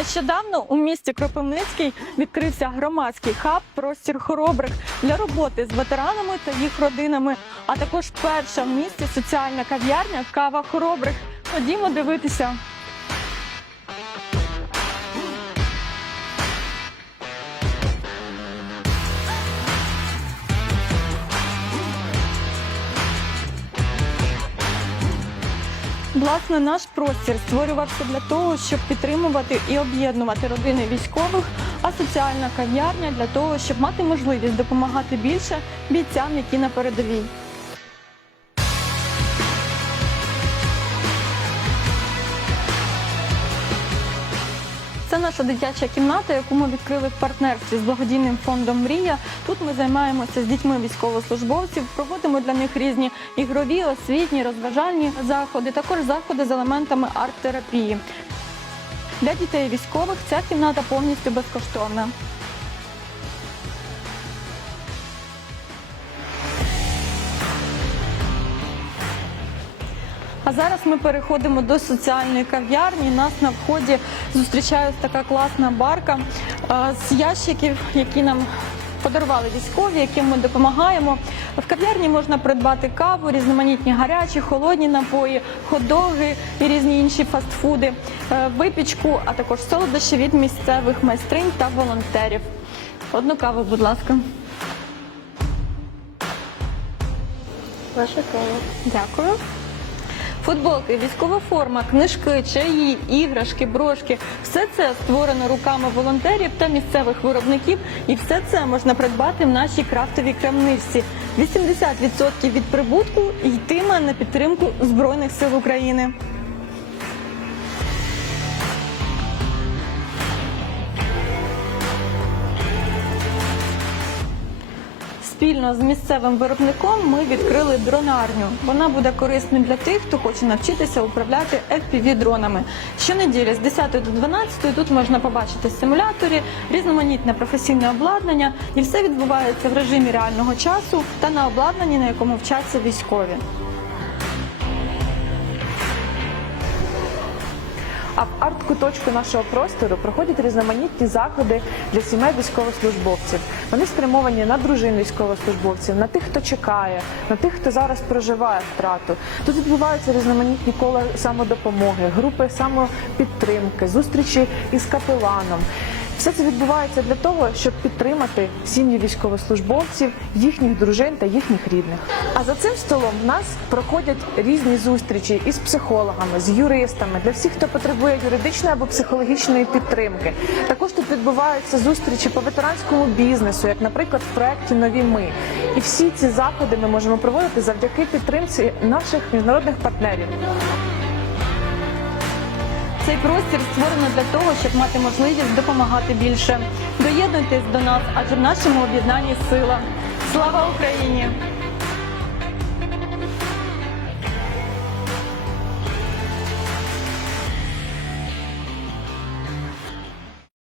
Нещодавно у місті Кропивницький відкрився громадський хаб простір хоробрих для роботи з ветеранами та їх родинами, а також перша в місті соціальна кав'ярня Кава хоробрих. Ходімо дивитися. Власне, наш простір створювався для того, щоб підтримувати і об'єднувати родини військових, а соціальна кав'ярня для того, щоб мати можливість допомагати більше бійцям, які на передовій. Це наша дитяча кімната, яку ми відкрили в партнерстві з благодійним фондом Мрія. Тут ми займаємося з дітьми військовослужбовців, проводимо для них різні ігрові, освітні, розважальні заходи, також заходи з елементами арт-терапії. Для дітей військових ця кімната повністю безкоштовна. А зараз ми переходимо до соціальної кав'ярні. Нас на вході зустрічає така класна барка е, з ящиків, які нам подарували військові, яким ми допомагаємо. В кав'ярні можна придбати каву, різноманітні гарячі, холодні напої, хот-доги і різні інші фастфуди, е, випічку, а також солодощі від місцевих майстринь та волонтерів. Одну каву, будь ласка. Ваша кава. Дякую. Футболки, військова форма, книжки, чаї, іграшки, брошки все це створено руками волонтерів та місцевих виробників, і все це можна придбати в нашій крафтовій крамниці. 80% від прибутку йтиме на підтримку Збройних сил України. Спільно з місцевим виробником ми відкрили дронарню. Вона буде корисною для тих, хто хоче навчитися управляти FPV-дронами. Щонеділі з 10 до 12 тут можна побачити симуляторі, різноманітне професійне обладнання, і все відбувається в режимі реального часу та на обладнанні, на якому вчаться військові. А в арт-куточку нашого простору проходять різноманітні заходи для сімей військовослужбовців. Вони спрямовані на дружин військовослужбовців, на тих, хто чекає, на тих, хто зараз проживає втрату. Тут відбуваються різноманітні кола самодопомоги, групи самопідтримки, зустрічі із капеланом. Все це відбувається для того, щоб підтримати сім'ї військовослужбовців, їхніх дружин та їхніх рідних. А за цим столом в нас проходять різні зустрічі із психологами, з юристами для всіх, хто потребує юридичної або психологічної підтримки. Також тут відбуваються зустрічі по ветеранському бізнесу, як, наприклад, в проєкті Нові ми. І всі ці заходи ми можемо проводити завдяки підтримці наших міжнародних партнерів. Цей простір створено для того, щоб мати можливість допомагати більше. Доєднуйтесь до нас, адже в нашому об'єднанні сила. Слава Україні!